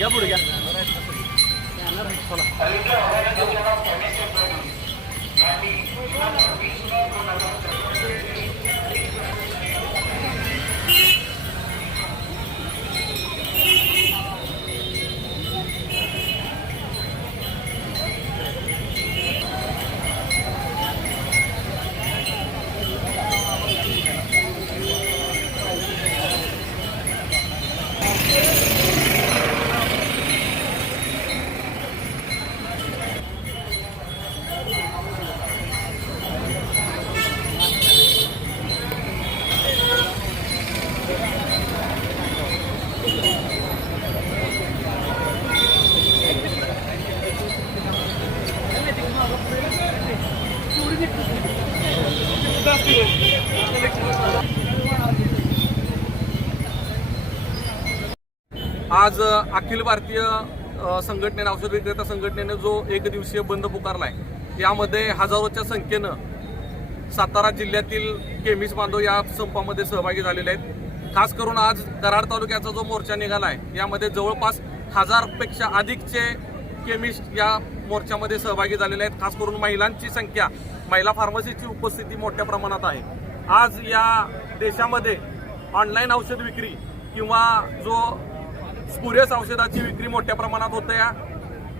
या पुढे घ्या. आज अखिल भारतीय संघटनेने औषध विक्रेता संघटनेने जो एक दिवसीय बंद पुकारलाय, यामध्ये हजारोच्या संख्येनं सातारा जिल्ह्यातील केमिस्ट बांधव या संपामध्ये सहभागी झालेले आहेत। खास करून आज कराड तालुक्याचा जो मोर्चा निघालाय, यामध्ये जवळपास 1000 पेक्षा अधिकचे केमिस्ट या मोर्चामध्ये सहभागी झालेले आहेत। खास करून महिलांची संख्या, महिला फार्मसीची उपस्थिती मोठ्या प्रमाणात आहे। आज या देशामध्ये ऑनलाईन औषध विक्री किंवा जो स्पुरियस औषधाची विक्री मोठ्या प्रमाणात होते। या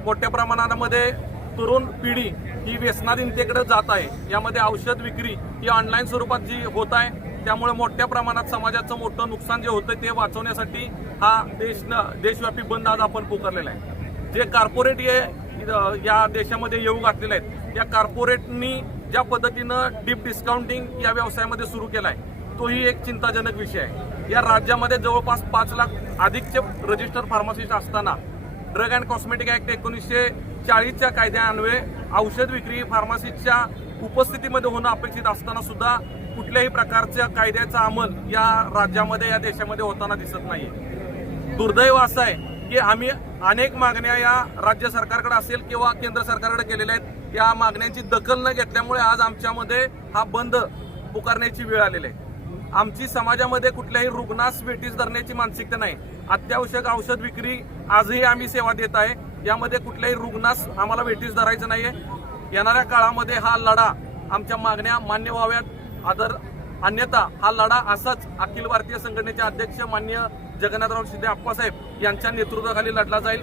मोठ्या प्रमाणामध्ये तरुण पिढी ही व्यसनाधीनतेकडे जात आहे। यामध्ये औषध विक्री ही ऑनलाईन स्वरूपात जी होत आहे, त्यामुळे मोठ्या प्रमाणात समाजाचं मोठं नुकसान जे होतं ते वाचवण्यासाठी हा देशव्यापी बंद आज आपण पुकारलेला आहे। जे कॉर्पोरेट या देशामध्ये येऊ घातलेले आहेत, या कॉर्पोरेटनी ज्या पद्धतीनं डीप डिस्काउंटिंग या व्यवसायामध्ये सुरू केला आहे, तोही एक चिंताजनक विषय आहे। या राज्यामध्ये जवळपास 5 लाख अधिकचे रजिस्टर फार्मासिस्ट असताना ड्रग अँड कॉस्मेटिक ऍक्ट 1940च्या कायद्यान्वये औषध विक्री फार्मासिस्टच्या उपस्थितीमध्ये होणं अपेक्षित असताना सुद्धा कुठल्याही प्रकारच्या कायद्याचा अंमल या राज्यामध्ये, या देशामध्ये होताना दिसत नाहीये। दुर्दैव असं आहे की आम्ही अनेक मागण्या या राज्य सरकारकडे असेल किंवा केंद्र सरकारकडे केलेल्या आहेत, या मागण्यांची दखल न घेतल्यामुळे आज आमच्यामध्ये हा बंद पुकारण्याची वेळ आलेली आहे। आमची समाजामध्ये कुठल्याही रुग्णास वेठीस धरण्याची मानसिकता नाही। अत्यावश्यक औषध विक्री आजही आम्ही सेवा देत आहे, यामध्ये कुठल्याही रुग्णास आम्हाला वेठीस धरायचं नाहीये। येणाऱ्या काळामध्ये हा लढा, आमच्या मागण्या मान्य व्हाव्यात, अन्यथा हा लढा असाच अखिल भारतीय संघटनेचे अध्यक्ष माननीय जगन्नाथराव शिंदे आप्पासाहेब यांच्या नेतृत्वाखाली लढला जाईल।